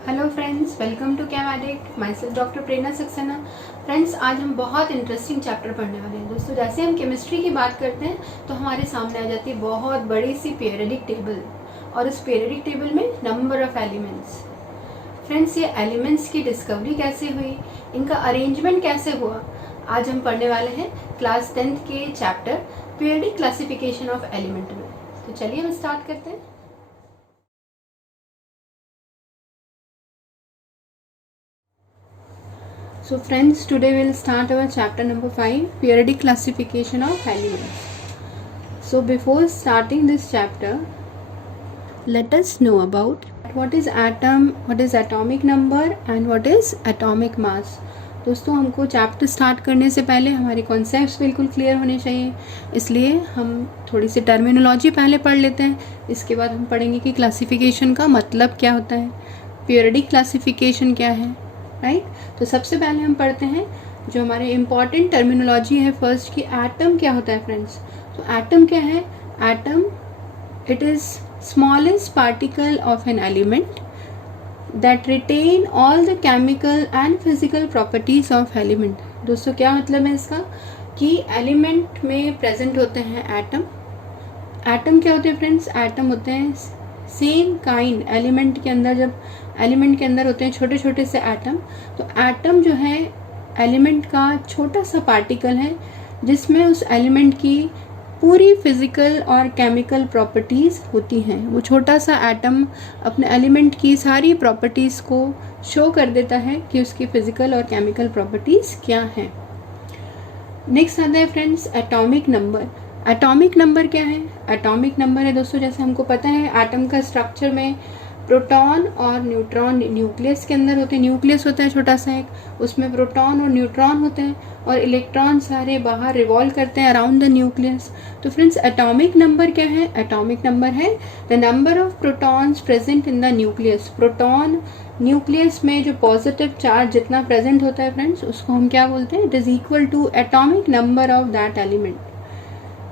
Hello friends, welcome to chem addict. Myself doctor Prerna Saxena. Friends, आज हम बहुत interesting chapter पढ़ने वाले हैं। दोस्तों, जैसे हम केमिस्ट्री की बात करते हैं तो हमारे सामने आ जाती है बहुत बड़ी सी पीरियडिक टेबल, और उस पीरियडिक टेबल में नंबर ऑफ एलिमेंट्स। फ्रेंड्स, ये एलिमेंट्स की डिस्कवरी कैसे हुई, इनका अरेंजमेंट कैसे हुआ, आज हम पढ़ने वाले हैं क्लास 10th के chapter periodic classification of element में। तो चलिए हम स्टार्ट करते हैं। So friends, today we'll start our chapter number 5, periodic classification of elements. So before starting this chapter, let us know about what is atom, what is atomic number and what is atomic mass. दोस्तों, हमको chapter start करने से पहले हमारे concepts बिल्कुल clear होने चाहिए, इसलिए हम थोड़ी सी टर्मिनोलॉजी पहले पढ़ लेते हैं। इसके बाद हम पढ़ेंगे कि क्लासिफिकेशन का मतलब क्या होता है, पीरियडिक क्लासिफिकेशन क्या है, राइट। तो सबसे पहले हम पढ़ते हैं जो हमारे इम्पॉर्टेंट टर्मिनोलॉजी है फर्स्ट की एटम क्या होता है फ्रेंड्स। तो एटम क्या है? Atom it is smallest particle of an element that retain all the chemical and physical properties of element. दोस्तों, क्या मतलब है इसका कि एलिमेंट में प्रेजेंट होते हैं एटम। एटम क्या होते हैं फ्रेंड्स? एटम होते हैं सेम काइंड एलिमेंट के अंदर, जब एलिमेंट के अंदर होते हैं छोटे छोटे से एटम, तो एटम जो है एलिमेंट का छोटा सा पार्टिकल है जिसमें उस एलिमेंट की पूरी फिजिकल और केमिकल प्रॉपर्टीज़ होती हैं। वो छोटा सा एटम अपने एलिमेंट की सारी प्रॉपर्टीज़ को शो कर देता है कि उसकी फिजिकल और केमिकल प्रॉपर्टीज़ क्या हैं। नेक्स्ट आता है friends atomic number. Atomic number क्या है? एटॉमिक नंबर है दोस्तों, जैसे हमको पता है एटम का स्ट्रक्चर में प्रोटॉन और न्यूट्रॉन न्यूक्लियस के अंदर होते हैं। न्यूक्लियस होता है छोटा सा एक, उसमें प्रोटॉन और न्यूट्रॉन होते हैं और इलेक्ट्रॉन सारे बाहर रिवॉल्व करते हैं अराउंड द न्यूक्लियस। तो फ्रेंड्स, एटॉमिक नंबर क्या है? एटॉमिक नंबर है the number of protons present in the nucleus. Proton nucleus में जो पॉजिटिव चार्ज जितना प्रेजेंट होता है फ्रेंड्स, उसको हम क्या बोलते हैं? It is equal to atomic number of that element.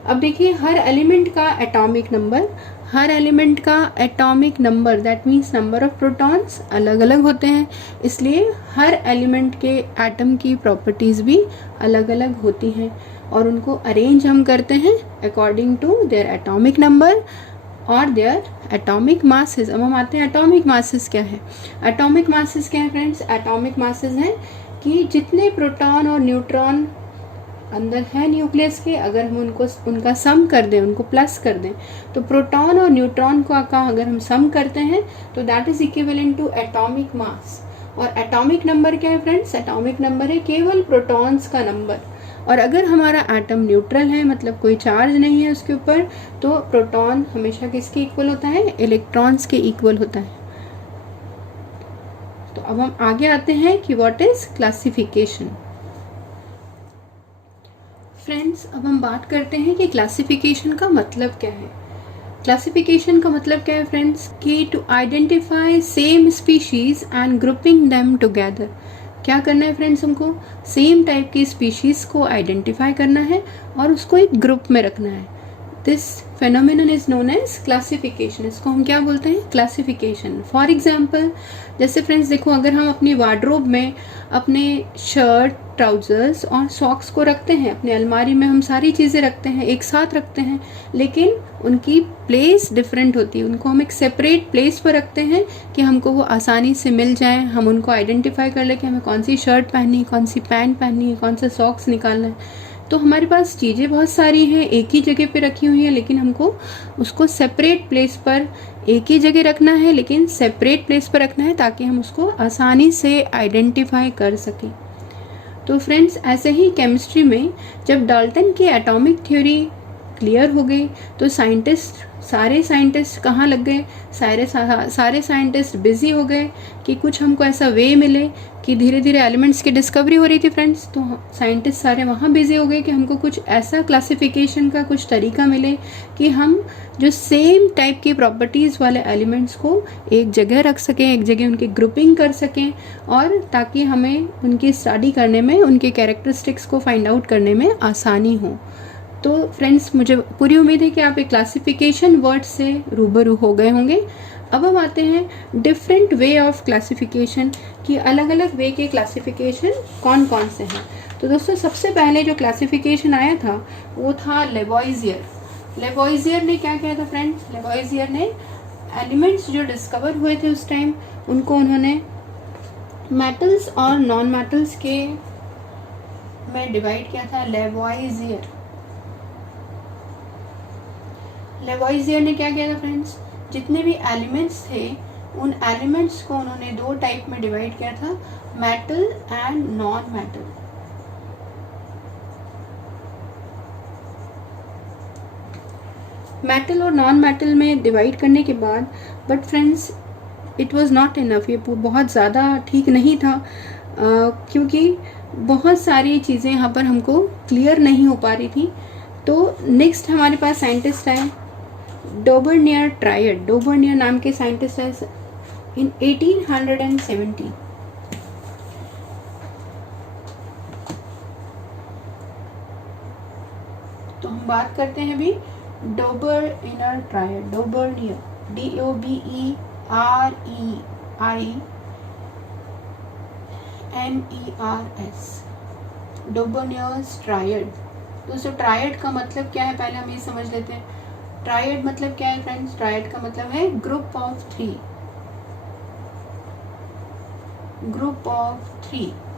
अब देखिए, हर एलिमेंट का एटॉमिक नंबर, हर एलिमेंट का atomic number that means number of protons अलग अलग होते हैं, इसलिए हर एलिमेंट के एटम की प्रॉपर्टीज़ भी अलग अलग होती हैं और उनको अरेंज हम करते हैं according to their atomic number और देयर एटॉमिक मासेस। अब हम आते हैं एटॉमिक मासेस क्या है। एटॉमिक मासेस क्या है फ्रेंड्स? एटॉमिक मासेस हैं कि जितने प्रोटॉन और न्यूट्रॉन अंदर है न्यूक्लियस के, अगर हम उनका सम कर दें, उनको प्लस कर दें, तो प्रोटॉन और न्यूट्रॉन का अगर हम सम करते हैं तो that is equivalent to atomic mass. और एटॉमिक नंबर क्या है फ्रेंड्स? एटॉमिक नंबर है केवल प्रोटॉन्स का नंबर। और अगर हमारा एटम न्यूट्रल है, मतलब कोई चार्ज नहीं है उसके ऊपर, तो प्रोटॉन हमेशा किसके इक्वल होता है? इलेक्ट्रॉन्स के इक्वल होता है। तो अब हम आगे आते हैं कि व्हाट इज क्लासिफिकेशन। फ्रेंड्स, अब हम बात करते हैं कि क्लासिफिकेशन का मतलब क्या है। क्लासिफिकेशन का मतलब क्या है फ्रेंड्स? कि to identify same species and grouping them together. क्या करना है फ्रेंड्स? हमको सेम टाइप की स्पीशीज को आइडेंटिफाई करना है और उसको एक ग्रुप में रखना है। This phenomenon is known as classification. इसको हम क्या बोलते हैं? क्लासिफिकेशन। फॉर एग्जाम्पल, जैसे फ्रेंड्स देखो, अगर हम अपनी वार्डरोब में अपने शर्ट, ट्राउजर्स और सॉक्स को रखते हैं, अपने अलमारी में हम सारी चीज़ें रखते हैं, एक साथ रखते हैं, लेकिन उनकी प्लेस डिफरेंट होती है। उनको हम एक सेपरेट प्लेस पर रखते हैं कि हमको वो आसानी से मिल जाए, हम उनको आइडेंटिफाई कर लें कि हमें कौन सी शर्ट पहननी है, कौन सी पैंट पहननी है, कौन सा सॉक्स निकालना है। तो हमारे पास चीज़ें बहुत सारी हैं, एक ही जगह पे रखी हुई हैं, लेकिन हमको उसको सेपरेट प्लेस पर, एक ही जगह रखना है लेकिन सेपरेट प्लेस पर रखना है ताकि हम उसको आसानी से आइडेंटिफाई कर सकें। तो फ्रेंड्स, ऐसे ही केमिस्ट्री में जब डाल्टन की एटॉमिक थ्योरी क्लियर हो गई तो सारे साइंटिस्ट कहाँ लग गए? सारे साइंटिस्ट बिजी हो गए कि कुछ हमको ऐसा वे मिले कि धीरे धीरे एलिमेंट्स की डिस्कवरी हो रही थी फ्रेंड्स। तो साइंटिस्ट सारे वहाँ बिजी हो गए कि हमको कुछ ऐसा क्लासिफिकेशन का कुछ तरीका मिले कि हम जो सेम टाइप की प्रॉपर्टीज़ वाले एलिमेंट्स को एक जगह रख सकें, एक जगह उनकी ग्रुपिंग कर सकें, और ताकि हमें उनकी स्टडी करने में, उनके कैरेक्टरिस्टिक्स को फाइंड आउट करने में आसानी हो। तो फ्रेंड्स, मुझे पूरी उम्मीद है कि आप एक क्लासिफिकेशन वर्ड से रूबरू हो गए होंगे। अब हम आते हैं डिफरेंट वे ऑफ क्लासिफिकेशन कि अलग अलग वे के क्लासिफिकेशन कौन कौन से हैं। तो दोस्तों सबसे पहले जो क्लासिफिकेशन आया था वो था लेवॉइजियर। लेवॉइजियर ने क्या किया था फ्रेंड्स, लेवॉइजियर ने एलिमेंट्स जो डिस्कवर हुए थे उस टाइम उनको उन्होंने मेटल्स और नॉन मेटल्स के में डिवाइड किया था। लेवॉइजियर ने क्या किया था फ्रेंड्स, जितने भी एलिमेंट्स थे उन एलिमेंट्स को उन्होंने दो टाइप में डिवाइड किया था, metal and non metal. Metal और नॉन मेटल में डिवाइड करने के बाद, but friends it was not enough, ये बहुत ज़्यादा ठीक नहीं था क्योंकि बहुत सारी चीज़ें यहाँ पर हमको क्लियर नहीं हो पा रही थी। तो नेक्स्ट हमारे पास साइंटिस्ट आए डोबर्नियर ट्रायड। डोबर्नियर नाम के साइंटिस्ट आए इन 1817। तो हम बात करते हैं अभी Dobereiner triad. Dobereiner DOBERNERS, Dobereiner's triad. दोस्तों ट्रायड का मतलब क्या है पहले हम ये समझ लेते हैं। ट्रायड मतलब क्या है फ्रेंड्स, ट्रायड का मतलब है group of three,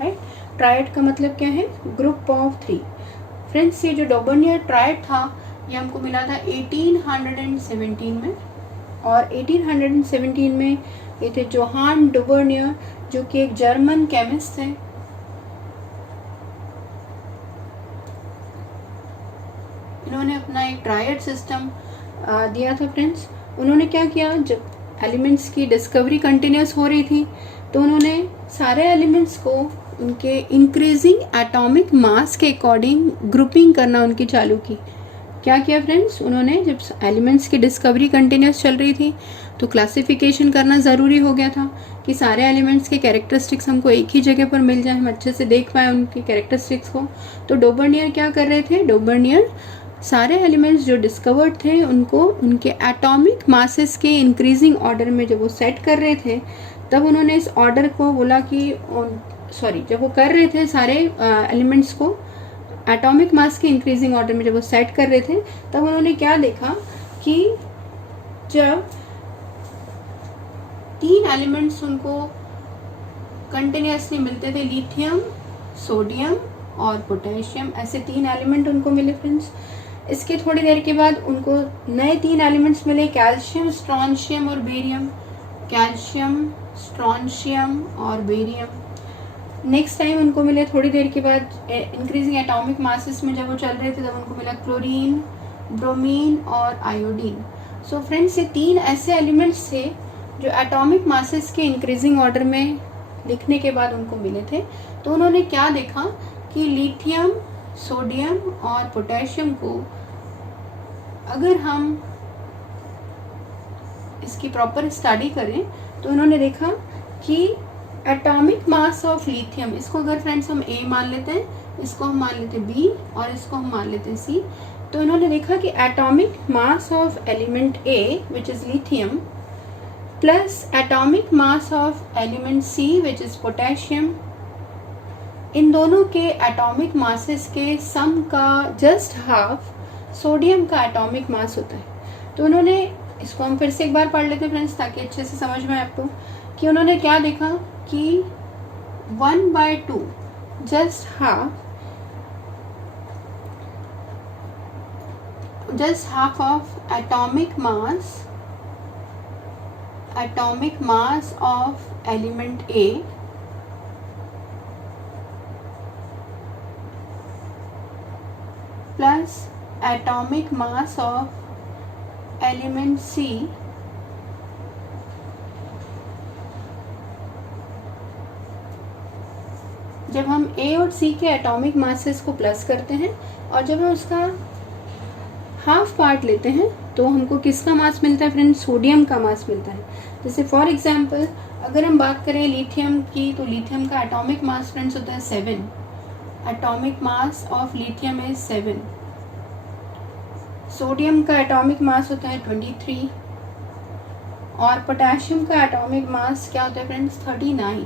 right. Triad का मतलब क्या है, ग्रुप ऑफ थ्री। फ्रेंड्स ये जो डोबर्नियर ट्रायड था ये हमको मिला था 1817 में, और 1817 में ये थे जोहान डोबर्नियर जो कि एक जर्मन केमिस्ट थे। इन्होंने अपना एक ट्रायड सिस्टम दिया था फ्रेंड्स। उन्होंने क्या किया, जब एलिमेंट्स की डिस्कवरी कंटिन्यूस हो रही थी तो उन्होंने सारे एलिमेंट्स को उनके इंक्रीजिंग एटॉमिक मास के अकॉर्डिंग ग्रुपिंग करना उनकी चालू की। क्या किया फ्रेंड्स, उन्होंने जब एलिमेंट्स की डिस्कवरी कंटिन्यूस चल रही थी तो क्लासिफिकेशन करना ज़रूरी हो गया था कि सारे एलिमेंट्स के कैरेक्टरिस्टिक्स हमको एक ही जगह पर मिल जाए, हम अच्छे से देख पाए उनके कैरेक्टरिस्टिक्स को। तो डोबर्नियर क्या कर रहे थे, डोबर्नियर सारे एलिमेंट्स जो डिस्कवर्ड थे उनको उनके एटॉमिक मासेस के इंक्रीजिंग ऑर्डर में जब वो सेट कर रहे थे तब उन्होंने इस ऑर्डर को बोला कि जब वो कर रहे थे सारे एलिमेंट्स को एटॉमिक मास के इंक्रीजिंग ऑर्डर में जब वो सेट कर रहे थे तब उन्होंने क्या देखा कि जब तीन एलिमेंट्स उनको कंटिन्यूसली मिलते थे, लिथियम, सोडियम और पोटेशियम, ऐसे तीन एलिमेंट उनको मिले फ्रेंड्स। इसके थोड़ी देर के बाद उनको नए तीन एलिमेंट्स मिले, कैल्शियम, स्ट्रॉन्शियम और बेरियम। कैल्शियम, स्ट्रॉन्शियम और बेरियम। नेक्स्ट टाइम उनको मिले थोड़ी देर के बाद इंक्रीजिंग एटॉमिक मासेस में जब वो चल रहे थे तब उनको मिला क्लोरीन, ब्रोमीन और आयोडीन। सो फ्रेंड्स ये तीन ऐसे एलिमेंट्स थे जो एटॉमिक मासेस के इंक्रीजिंग ऑर्डर में लिखने के बाद उनको मिले थे। तो उन्होंने क्या देखा कि लिथियम, सोडियम और पोटेशियम को अगर हम इसकी प्रॉपर स्टडी करें तो उन्होंने देखा कि एटॉमिक मास ऑफ लिथियम, इसको अगर फ्रेंड्स हम A मान लेते हैं, इसको हम मान लेते हैं B और इसको हम मान लेते हैं C, तो इन्होंने देखा कि atomic mass of element A which is lithium plus atomic mass of element C which is potassium, इन दोनों के एटॉमिक मासेस के सम का जस्ट हाफ सोडियम का एटॉमिक मास होता है। तो उन्होंने इसको हम फिर से एक बार पढ़ लेते हैं फ्रेंड्स ताकि अच्छे से समझ में आए आपको कि उन्होंने क्या देखा कि 1/2 just half of atomic mass of element A plus atomic mass of element C जब हम A और C के एटॉमिक मासेस को प्लस करते हैं और जब हम उसका हाफ पार्ट लेते हैं तो हमको किसका मास मिलता है फ्रेंड्स, सोडियम का मास मिलता है। जैसे फॉर एग्जांपल अगर हम बात करें लिथियम की तो लिथियम का एटॉमिक मास फ्रेंड्स होता है 7, atomic mass of lithium is 7। Sodium का एटॉमिक मास होता है 23 और पोटेशियम का एटॉमिक मास क्या होता है फ्रेंड्स 39।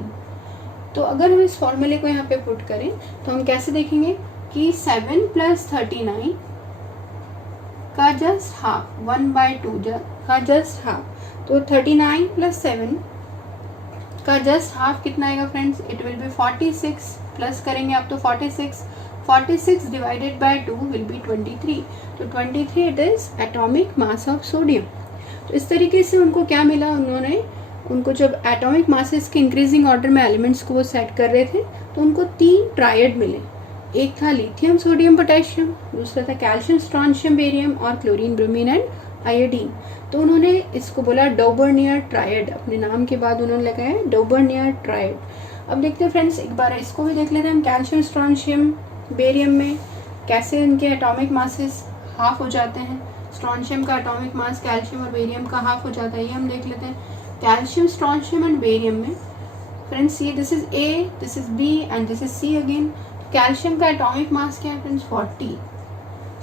तो अगर हम इस फॉर्मूले को यहाँ पे पुट करें तो हम कैसे देखेंगे कि 7 + 39 का जस्ट हाफ, 1/2 का जस्ट हाफ, तो 39 + 7 का जस्ट हाफ कितना आएगा friends, it will be 46, plus करेंगे आप तो 46 डिवाइडेड बाय 2 विल बी 23, तो 23 it is atomic mass of sodium. तो इस तरीके से उनको क्या मिला, उनको जब एटॉमिक मासेस के इंक्रीजिंग ऑर्डर में एलिमेंट्स को वो सेट कर रहे थे तो उनको 3 ट्रायड मिले। एक था लिथियम सोडियम पोटेशियम, दूसरा था कैल्शियम स्ट्रॉन्शियम बेरियम और क्लोरीन ब्रोमीन एंड आयोडीन। तो उन्होंने इसको बोला डोबर्नियर ट्रायड, अपने नाम के बाद उन्होंने लगाया डोबर्नियर ट्रायड। अब देखते हैं फ्रेंड्स, एक बार इसको भी देख लेते हैं हम। कैल्शियम स्ट्रॉन्शियम बेरियम में कैसे इनके एटॉमिक मासेस हाफ हो जाते हैं, स्ट्रॉन्शियम का एटॉमिक मास कैल्शियम और बेरियम का हाफ हो जाता है, ये हम देख लेते हैं। कैल्शियम स्ट्रॉन्शियम एंड बेरियम में फ्रेंड्स ये this is A, this is B and this is C again. Calcium का एटॉमिक मास क्या है फ्रेंड्स 40,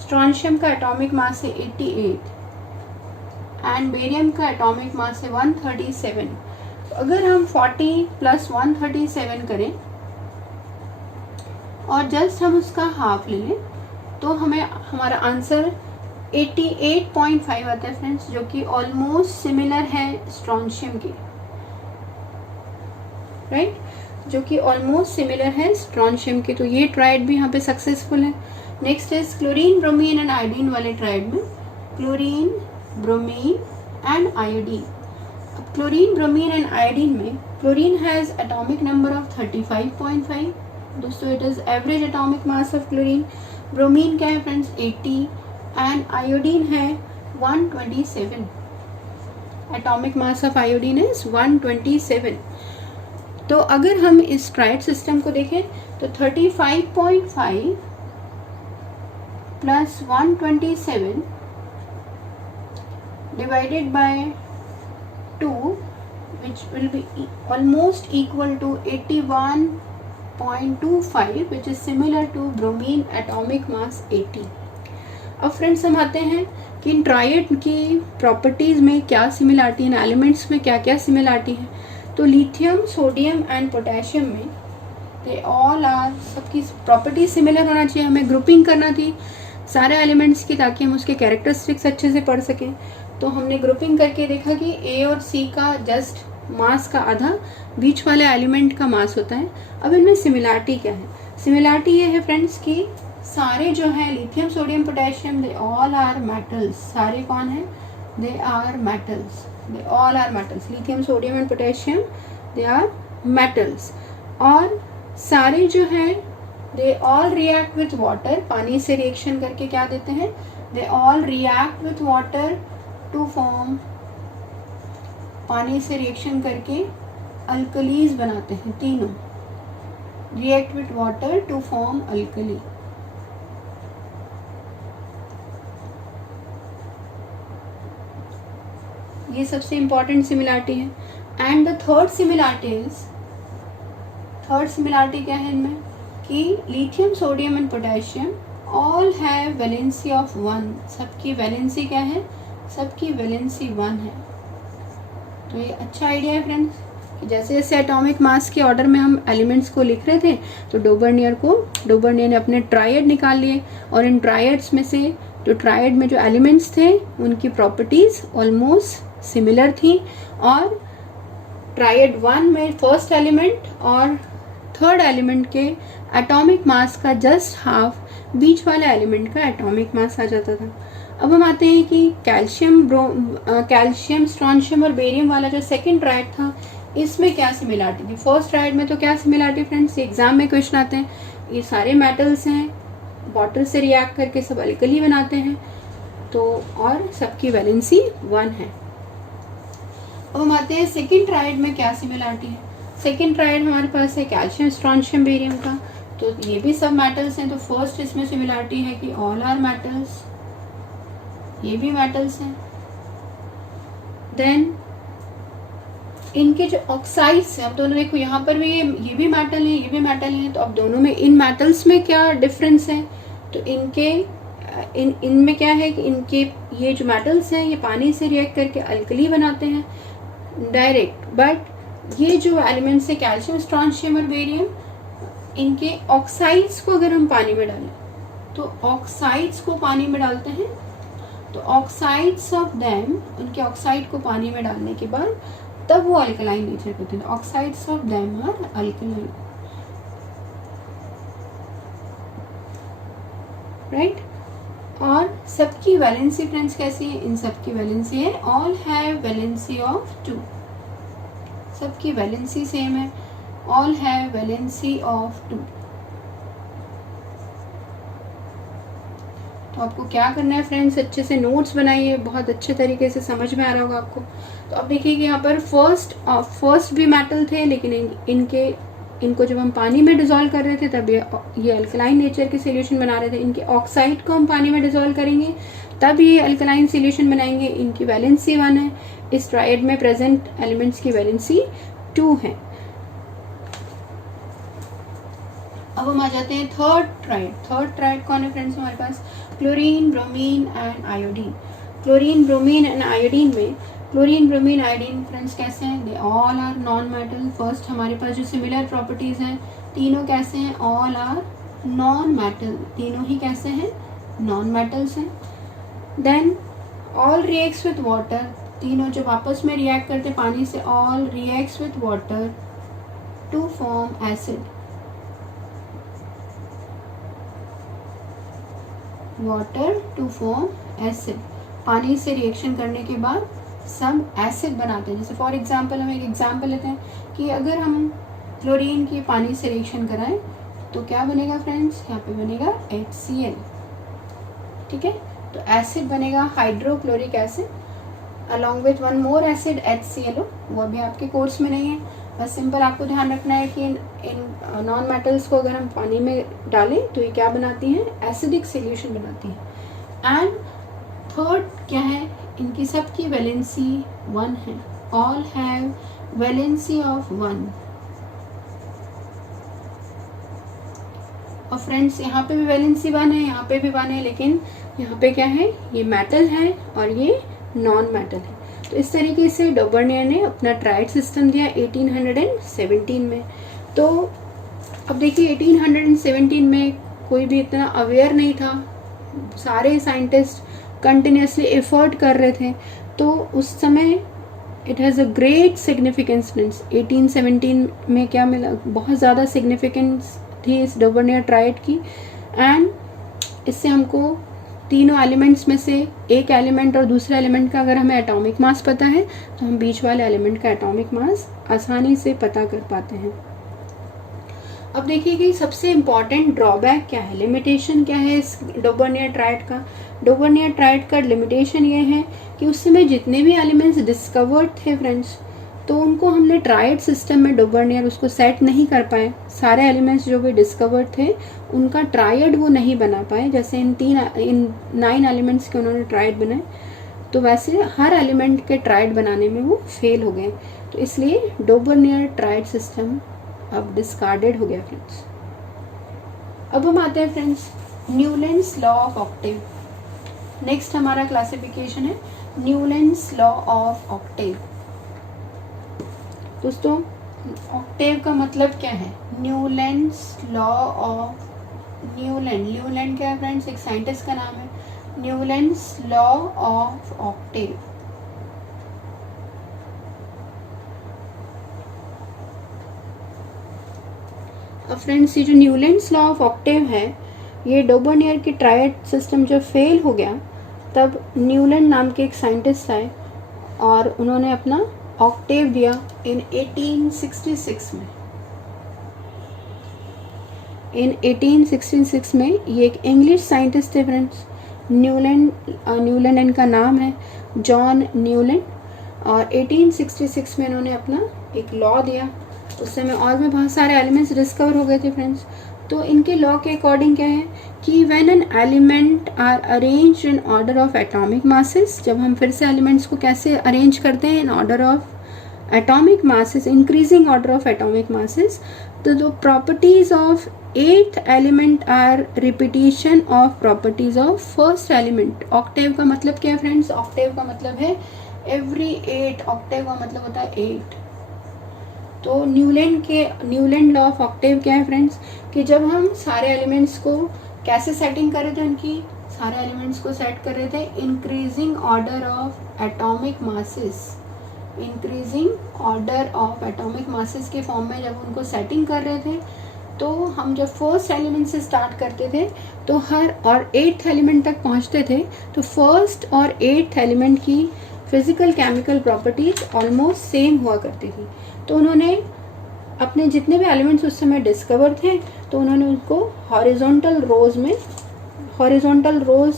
स्ट्रॉन्शियम का एटॉमिक मास है 88 एंड बेरियम का एटॉमिक मास है 137। तो अगर हम 40 + 137 करें और जस्ट हम उसका हाफ ले लें तो हमें हमारा आंसर 88.5 आता है फ्रेंड्स, जो कि ऑलमोस्ट सिमिलर है स्ट्रॉन्शियम के, राइट, जो कि ऑलमोस्ट सिमिलर है स्ट्रॉन्शियम के। तो ये ट्रायड भी यहाँ पे सक्सेसफुल है। Next is chlorine bromine and iodine वाले ट्रायड में क्लोरीन ब्रोमीन एंड आयोडीन। अब क्लोरीन ब्रोमीन एंड आयोडीन में chlorine has atomic number of 35.5 दोस्तों, it is average atomic mass of chlorine. Bromine क्या है फ्रेंड्स 80 एंड आयोडीन है 127, atomic mass of iodine is 127। तो अगर हम इस ट्रायड सिस्टम को देखें तो 35.5 + 127 divided by 2 which will be almost equal to 81.25 which is similar to bromine atomic mass 80। अब फ्रेंड्स हम आते हैं कि इन ट्रायड की प्रॉपर्टीज़ में क्या सिमिलरिटी, इन एलिमेंट्स में क्या क्या सिमिलरिटी है। तो लिथियम सोडियम एंड पोटेशियम में दे ऑल आर, सबकी प्रॉपर्टी सिमिलर होना चाहिए। हमें ग्रुपिंग करना थी सारे एलिमेंट्स की ताकि हम उसके कैरेक्टरिस्टिक्स अच्छे से पढ़ सकें। तो हमने ग्रुपिंग करके देखा कि ए और सी का जस्ट मास का आधा बीच वाले एलिमेंट का मास होता है। अब इनमें सिमिलरिटी क्या है, सिमिलरिटी ये है फ्रेंड्स कि सारे जो हैं lithium sodium potassium they all are metals. सारे कौन है, they are metals, they all are metals. Lithium sodium and potassium they are metals. और सारे जो हैं they all react with water, पानी से रिएक्शन करके क्या देते हैं, they all react with water to form, पानी से रिएक्शन करके अल्कलीज बनाते हैं। तीनों react with water to form alkali. ये सबसे इंपॉर्टेंट सिमिलरिटी है। एंड द थर्ड सिमिलरिटी क्या है इनमें कि lithium sodium and potassium all have valency of 1। सबकी वैलेंसी क्या है, सबकी वैलेंसी 1 है। तो ये अच्छा आइडिया है फ्रेंड्स कि जैसे जैसे एटॉमिक मास के ऑर्डर में हम एलिमेंट्स को लिख रहे थे तो डोबर्नियर ने अपने ट्रायड निकाल लिए और इन ट्रायड्स में से जो ट्रायड में जो एलिमेंट्स थे उनकी प्रॉपर्टीज ऑलमोस्ट सिमिलर थी। और ट्रायड 1 में फर्स्ट एलिमेंट और थर्ड एलिमेंट के एटॉमिक मास का जस्ट हाफ बीच वाले एलिमेंट का एटॉमिक मास आ जाता था। अब हम आते हैं कि कैल्शियम स्ट्रॉन्शियम और बेरियम वाला जो सेकंड ट्रायड था इसमें क्या सिमिलरिटी थी। फर्स्ट ट्रायड में तो क्या सिमिलरिटी फ्रेंड्स, एग्जाम में क्वेश्चन आते हैं, ये सारे मेटल्स हैं, वाटर से रिएक्ट करके सब अल्कली बनाते हैं, तो और सबकी वैलेंसी 1 है। अब हम आते हैं सेकंड ट्रायड में क्या सिमिलरिटी है। सेकंड ट्रायड हमारे पास है कैल्शियम स्ट्रॉन्शियम बेरियम का, तो ये भी सब मेटल्स हैं। तो फर्स्ट इसमें सिमिलरिटी है कि ऑल आर मेटल्स, ये भी मेटल्स हैं। देन इनके जो ऑक्साइड्स हैं, अब दोनों देखो यहाँ पर भी ये भी मेटल है, ये भी मेटल है, तो अब दोनों में इन मेटल्स में क्या डिफरेंस है। तो इनके इनमें क्या है कि इनके ये जो मेटल्स हैं ये पानी से रिएक्ट करके अल्कली बनाते हैं डायरेक्ट, बट ये जो एलिमेंट्स है कैल्शियम, स्ट्रॉन्शियम और बेरियम, इनके ऑक्साइड्स को अगर हम पानी में डालें, तो ऑक्साइड्स को पानी में डालते हैं, तो ऑक्साइड्स ऑफ दैम, उनके ऑक्साइड को पानी में डालने के बाद तब वो अल्कलाइन नेचर होते हैं। Oxides of them are alkaline, right. और सबकी वैलेंसी फ्रेंड्स कैसी है? इन सबकी वैलेंसी है ऑल हैव वैलेंसी ऑफ 2, सबकी वैलेंसी सेम है, ऑल हैव वैलेंसी ऑफ 2। तो आपको क्या करना है फ्रेंड्स, अच्छे से नोट्स बनाइए, बहुत अच्छे तरीके से समझ में आ रहा होगा आपको। तो अब देखिए कि यहाँ पर फर्स्ट भी मेटल थे, लेकिन इनको जब हम पानी में डिसॉल्व कर रहे थे तब ये अल्कलाइन नेचर के सॉल्यूशन बना रहे थे। इनके ऑक्साइड को हम पानी में डिसॉल्व करेंगे तब ये अल्कलाइन सॉल्यूशन बनाएंगे। इनकी वैलेंसी 1 है, इस ट्राइड में प्रेजेंट एलिमेंट्स की वैलेंसी 2 है। अब हम आ जाते हैं थर्ड ट्राइड। थर्ड ट्राइड कौन है फ्रेंड्स हमारे पास? Chlorine, bromine and iodine. Chlorine, bromine and iodine में क्लोरीन, ब्रोमीन, आयोडीन फ्रेंड्स कैसे हैं? They all are non metal. First हमारे पास जो सिमिलर प्रॉपर्टीज हैं, तीनों कैसे हैं? ऑल आर नॉन मेटल, तीनों ही कैसे हैं? नॉन मेटल्स हैं। Then all reacts with water, तीनों जब आपस में रिएक्ट करते पानी से, all reacts with water to form acid, water to form acid, पानी से रिएक्शन करने के बाद सब एसिड बनाते हैं। जैसे फॉर एग्जांपल हम एक एग्जांपल लेते हैं कि अगर हम क्लोरीन की पानी से रिएक्शन कराएं तो क्या बनेगा फ्रेंड्स? यहाँ पे बनेगा HCl, ठीक है। तो एसिड बनेगा hydrochloric acid along with one more acid HClO, वो अभी आपके कोर्स में नहीं है, बस सिंपल आपको ध्यान रखना है कि इन नॉन मेटल्स को अगर हम पानी में डालें तो ये क्या बनाती हैं? एसिडिक सॉल्यूशन बनाती हैं। एंड थर्ड क्या है? इनकी सबकी वैलेंसी 1 है, ऑल हैव वैलेंसी ऑफ 1। और फ्रेंड्स यहाँ पे भी वैलेंसी 1 है, यहाँ पे भी 1 है, लेकिन यहाँ पे क्या है? ये मेटल है और ये नॉन मेटल है। तो इस तरीके से डॉबर्नियर ने अपना ट्राइड सिस्टम दिया 1817 में। तो अब देखिए 1817 में कोई भी इतना अवेयर नहीं था, सारे साइंटिस्ट कंटिन्यूसली एफर्ट कर रहे थे, तो उस समय it has a great significance friends. 1817 में क्या मिला? बहुत ज़्यादा सिग्निफिकेंस थी इस डॉबर्नियर ट्राइड की। एंड इससे हमको तीनों एलिमेंट्स में से एक एलिमेंट और दूसरे एलिमेंट का अगर हमें एटॉमिक मास पता है तो हम बीच वाले एलिमेंट का एटॉमिक मास आसानी से पता कर पाते हैं। अब देखिए कि सबसे इम्पॉर्टेंट ड्रॉबैक क्या है, लिमिटेशन क्या है इस डॉबर्नियर ट्राइड का। डॉबर्नियर ट्राइड का लिमिटेशन ये है कि उस समय जितने भी एलिमेंट्स डिस्कवर्ड थे फ्रेंड्स, तो उनको हमने ट्राइड सिस्टम में डॉबर्नियर उसको सेट नहीं कर पाए। सारे एलिमेंट्स जो भी डिस्कवर्ड थे उनका ट्राइड वो नहीं बना पाए। जैसे इन 9 एलिमेंट्स के उन्होंने ट्राइड बनाए, तो वैसे हर एलिमेंट के ट्राइड बनाने में वो फेल हो गए। तो इसलिए डॉबर्नियर ट्राइड सिस्टम अब डिस्कार्डेड हो गया फ्रेंड्स। अब हम आते हैं friends Newlands law of Octave. Next हमारा क्लासिफिकेशन है न्यूलैंड्स लॉ ऑफ ऑक्टेव। दोस्तों ऑक्टेव का मतलब क्या है? न्यूलैंड्स लॉ ऑफ न्यूलैंड क्या है फ्रेंड्स? एक साइंटिस्ट का नाम है। Newlands law of Octave. अब फ्रेंड्स ये जो न्यूलैंड्स लॉ ऑफ ऑक्टेव है, ये डॉबर्नियर की ट्राइड सिस्टम जब फेल हो गया तब न्यूलैंड नाम के एक साइंटिस्ट आए और उन्होंने अपना ऑक्टेव दिया इन 1866 में। इन 1866 में ये एक इंग्लिश साइंटिस्ट थे फ्रेंड्स, न्यूलैंड इनका नाम है, जॉन न्यूलैंड। और 1866 में इन्होंने अपना एक लॉ दिया। उस समय और भी बहुत सारे एलिमेंट्स डिस्कवर हो गए थे फ्रेंड्स। तो इनके लॉ के अकॉर्डिंग क्या है कि when an element are arranged in order of atomic masses, जब हम फिर से एलिमेंट्स को कैसे अरेंज करते हैं? In order of atomic masses, increasing order of atomic masses, तो the properties of 8th element are repetition of properties of first element. Octave का मतलब क्या है फ्रेंड्स? ऑक्टेव का मतलब है एवरी 8, ऑक्टेव का मतलब होता है 8। तो न्यूलैंड लॉ ऑफ ऑक्टेव क्या है फ्रेंड्स, कि जब हम सारे एलिमेंट्स को कैसे सेटिंग कर रहे थे, उनकी सारे एलिमेंट्स को सेट कर रहे थे increasing order of atomic masses, increasing order of atomic masses के फॉर्म में जब उनको सेटिंग कर रहे थे, तो हम जब फर्स्ट एलिमेंट से स्टार्ट करते थे तो हर और 8th एलिमेंट तक पहुंचते थे, तो फर्स्ट और 8th एलिमेंट की physical chemical properties almost same हुआ करती थी। तो उन्होंने अपने जितने भी एलिमेंट्स उस समय डिस्कवर थे, तो उन्होंने उनको हॉरिजॉन्टल रोज में, हॉरिजॉन्टल रोज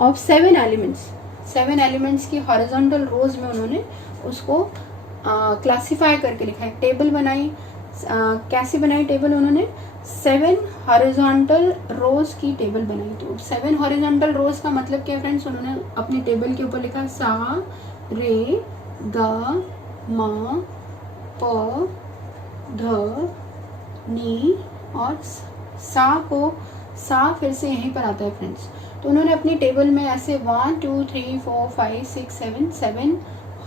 ऑफ 7 एलिमेंट्स की हॉरिजॉन्टल रोज में उन्होंने उसको क्लासीफाई करके लिखा है, टेबल बनाई। कैसे बनाई टेबल उन्होंने, 7 हॉरिजॉन्टल रोज की टेबल बनाई। तो 7 हॉरिजॉन्टल रोज का मतलब क्या फ्रेंड्स, उन्होंने अपनी टेबल के ऊपर लिखा सा रे ग म प ध नी और सा फिर से यहीं पर आता है फ्रेंड्स। तो उन्होंने अपनी टेबल में ऐसे 1 2 3 4 5 6 7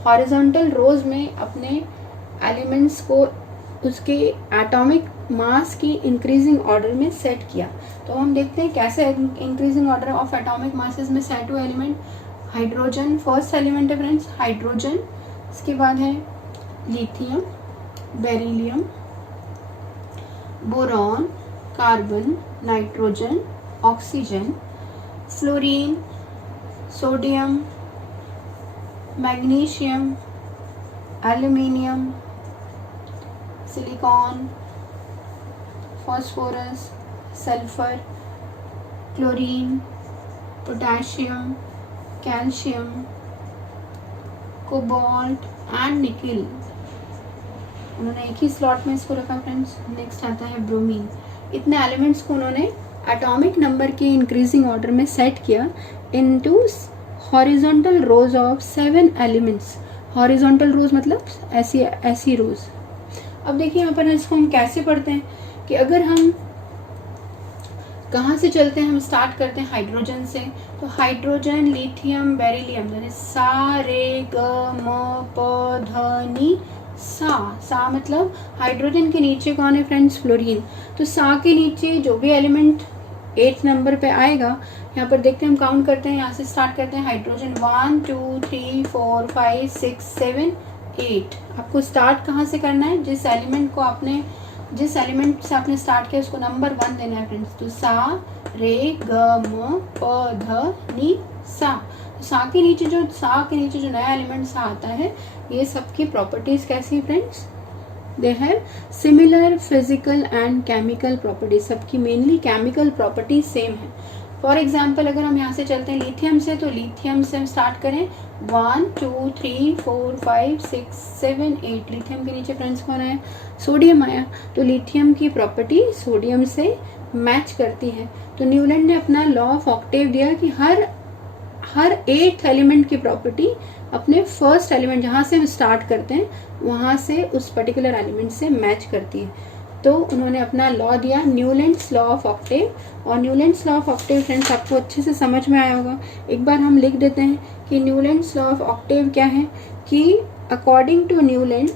हॉरिजॉन्टल रोज में अपने एलिमेंट्स को उसके एटॉमिक मास की इंक्रीजिंग ऑर्डर में सेट किया। तो हम देखते हैं कैसे increasing order of atomic masses में सेट हुआ एलिमेंट। हाइड्रोजन फर्स्ट एलिमेंट है फ्रेंड्स, हाइड्रोजन। इसके बाद है lithium, beryllium, boron, carbon, nitrogen, oxygen, fluorine, sodium, magnesium, aluminium, silicon, phosphorus, sulphur, chlorine, potassium, calcium, cobalt and nickel. उन्होंने एक ही slot में इसको रखा फ्रेंड्स। नेक्स्ट आता है ब्रोमीन। इतने एलिमेंट्स को उन्होंने एटॉमिक नंबर के इंक्रीजिंग ऑर्डर में सेट किया into horizontal rows of 7 elements. Horizontal rows मतलब ऐसी रोज। अब देखिए यहाँ पर इसको हम कैसे पढ़ते हैं कि अगर हम कहाँ से चलते हैं, हम स्टार्ट करते हैं हाइड्रोजन से। तो हाइड्रोजन, लिथियम, बेरिलियम, सा रे ग म प ध नी सा मतलब हाइड्रोजन के नीचे कौन है फ्रेंड्स, फ्लोरीन। तो सा के नीचे जो भी एलिमेंट 8th नंबर पे आएगा, यहाँ पर देखते हैं हम काउंट करते हैं, यहाँ से स्टार्ट करते हैं हाइड्रोजन 1 2 3 4 5 6 7 8। आपको स्टार्ट कहाँ से करना है, जिस एलिमेंट से आपने स्टार्ट किया उसको नंबर 1 देना है फ्रेंड्स। तो सा रे ग म प ध नी सा। तो सा के नीचे जो नया एलिमेंट सा आता है, ये सबकी प्रॉपर्टीज कैसी है friends, they have similar physical and chemical properties. सबकी मेनली केमिकल प्रॉपर्टीज सेम है। फॉर एग्जाम्पल अगर हम यहाँ से चलते हैं लिथियम से, तो लिथियम से हम स्टार्ट करें 1 2 3 4 5 6 7 8। लिथियम के नीचे फ्रेंड्स कौन आया, सोडियम आया। तो लिथियम की प्रॉपर्टी सोडियम से मैच करती है। तो न्यूलैंड ने अपना लॉ ऑफ ऑक्टेव दिया कि हर 8th एलिमेंट की प्रॉपर्टी अपने फर्स्ट एलिमेंट जहाँ से हम स्टार्ट करते हैं वहाँ से उस पर्टिकुलर एलिमेंट से मैच करती है। तो उन्होंने अपना लॉ दिया न्यूलैंड्स लॉ ऑफ ऑक्टेव। और Newlands law of Octave friends आपको अच्छे से समझ में आया होगा। एक बार हम लिख देते हैं कि न्यूलैंड्स लॉ ऑफ ऑक्टेव क्या है, कि according to Newland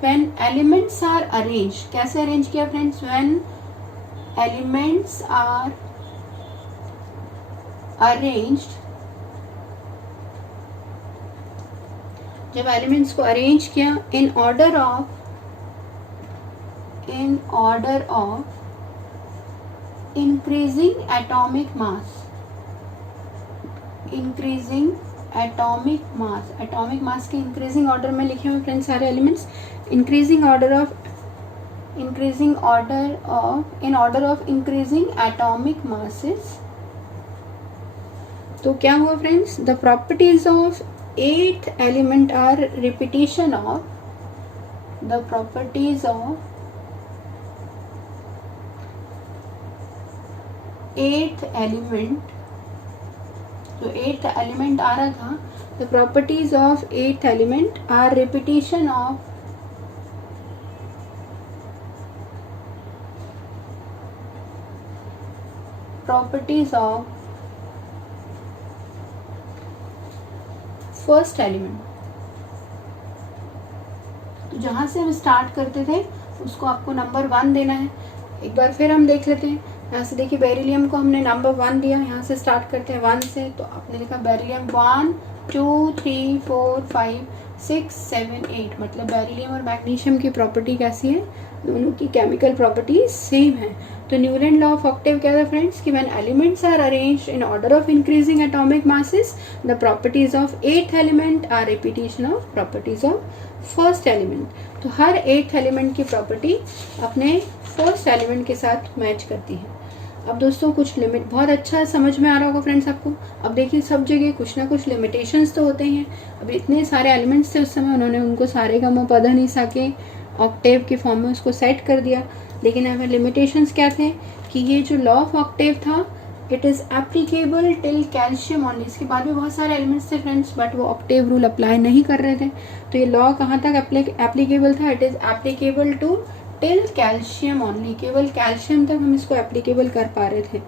when elements are arrange, कैसे अरेंज किया friends, when elements are arranged, जब एलिमेंट्स को अरेंज किया in order of increasing atomic mass, atomic mass के इंक्रीजिंग ऑर्डर में लिखे हुए फ्रेंड्स सारे elements, increasing order of increasing atomic masses. तो क्या हुआ friends, the properties of 8th element are repetition of the properties of 8th element। तो 8th element आ रहा था, the properties of 8th element are repetition of properties of first element. जहाँ से हम start करते थे उसको आपको नंबर 1 देना है। एक बार फिर हम देख लेते हैं। यहाँ से देखिए बेरिलियम को हमने नंबर 1 दिया, यहाँ से स्टार्ट करते हैं 1 से, तो आपने लिखा बेरिलियम 1 2 3 4 5 6 7 8, मतलब बेरिलियम और मैग्नीशियम की प्रॉपर्टी कैसी है, दोनों की केमिकल प्रॉपर्टी सेम है। तो न्यूलैंड लॉ ऑफ ऑक्टेव क्या था फ्रेंड्स कि when elements are arranged in order of increasing atomic masses the properties of 8th element are repetition of properties of first element. तो हर 8th एलिमेंट की property अपने first element के साथ match करती है। अब दोस्तों कुछ लिमिट बहुत अच्छा समझ में आ रहा होगा फ्रेंड्स आपको। अब देखिए सब जगह कुछ ना कुछ लिमिटेशंस तो होते ही हैं। अब इतने सारे एलिमेंट्स थे उस समय, उन्होंने उनको सारे का पद नहीं सा के ऑक्टेव के फॉर्म में उसको सेट कर दिया, लेकिन हमें लिमिटेशंस क्या थे कि ये जो लॉ ऑफ ऑक्टेव था it is applicable till calcium only. इसके बाद भी बहुत सारे एलिमेंट्स थे फ्रेंड्स, बट वो ऑक्टेव रूल अप्लाई नहीं कर रहे थे। तो ये लॉ कहाँ तक एप्लीकेबल था, it is applicable to till calcium only, केवल कैल्शियम तक हम इसको एप्लीकेबल कर पा रहे थे।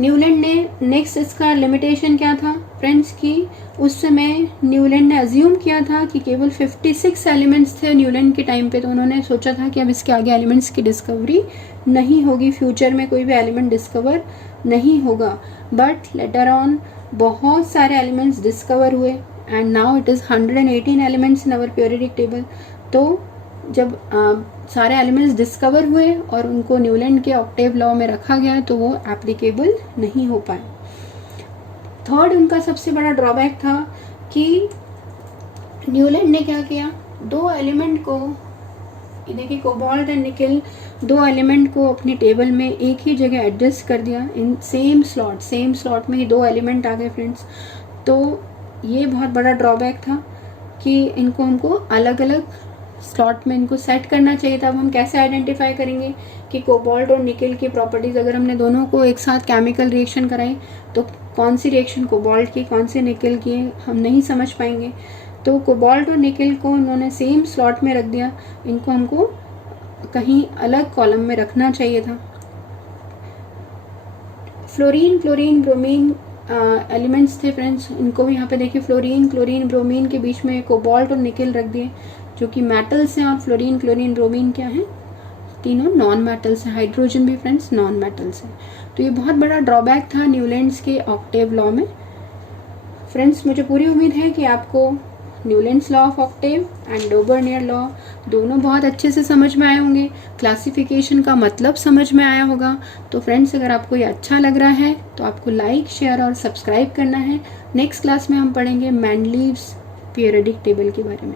न्यूलैंड ने नेक्स्ट इसका लिमिटेशन क्या था फ्रेंड्स कि उस समय न्यूलैंड ने अज्यूम किया था कि केवल 56 एलिमेंट्स थे न्यूलैंड के टाइम पे, तो उन्होंने सोचा था कि अब इसके आगे एलिमेंट्स की डिस्कवरी नहीं होगी, फ्यूचर में कोई भी एलिमेंट डिस्कवर नहीं होगा। बट लेटर ऑन बहुत सारे एलिमेंट्स डिस्कवर हुए and now it is 118 elements in our periodic table. तो जब सारे एलिमेंट्स डिस्कवर हुए और उनको न्यूलैंड के ऑक्टेव लॉ में रखा गया तो वो एप्लीकेबल नहीं हो पाए। थर्ड उनका सबसे बड़ा ड्रॉबैक था कि न्यूलैंड ने क्या किया, दो एलिमेंट को, ये देखिए कोबाल्ट एंड निकेल, दो एलिमेंट को अपनी टेबल में एक ही जगह एडजस्ट कर दिया इन सेम स्लॉट में ही दो एलिमेंट आ गए फ्रेंड्स। तो ये बहुत बड़ा ड्रॉबैक था कि इनको हमको अलग अलग स्लॉट में इनको सेट करना चाहिए था। अब हम कैसे आइडेंटिफाई करेंगे कि कोबाल्ट और निकेल की प्रॉपर्टीज़, अगर हमने दोनों को एक साथ केमिकल रिएक्शन कराई तो कौन सी रिएक्शन कोबाल्ट की कौन सी निकेल की है हम नहीं समझ पाएंगे। तो कोबाल्ट और निकेल को इन्होंने सेम स्लॉट में रख दिया, इनको हमको कहीं अलग कॉलम में रखना चाहिए था। फ्लोरीन ब्रोमीन एलिमेंट्स थे फ्रेंड्स, इनको भी यहाँ पे देखिए फ्लोरीन क्लोरीन ब्रोमीन के बीच में कोबाल्ट और निकेल रख दिए जो कि मेटल्स हैं, और फ्लोरीन क्लोरीन ब्रोमीन क्या है, तीनों नॉन मेटल्स हैं। हाइड्रोजन भी फ्रेंड्स नॉन मेटल्स हैं। तो ये बहुत बड़ा ड्रॉबैक था न्यूलैंड्स के ऑक्टेव लॉ में। फ्रेंड्स मुझे पूरी उम्मीद है कि आपको Newlands law of octave and Dobereiner law दोनों बहुत अच्छे से समझ में आए होंगे, क्लासिफिकेशन का मतलब समझ में आया होगा। तो फ्रेंड्स अगर आपको ये अच्छा लग रहा है तो आपको लाइक शेयर और सब्सक्राइब करना है। नेक्स्ट क्लास में हम पढ़ेंगे मेंडलीव्स पीरियोडिक टेबल के बारे में।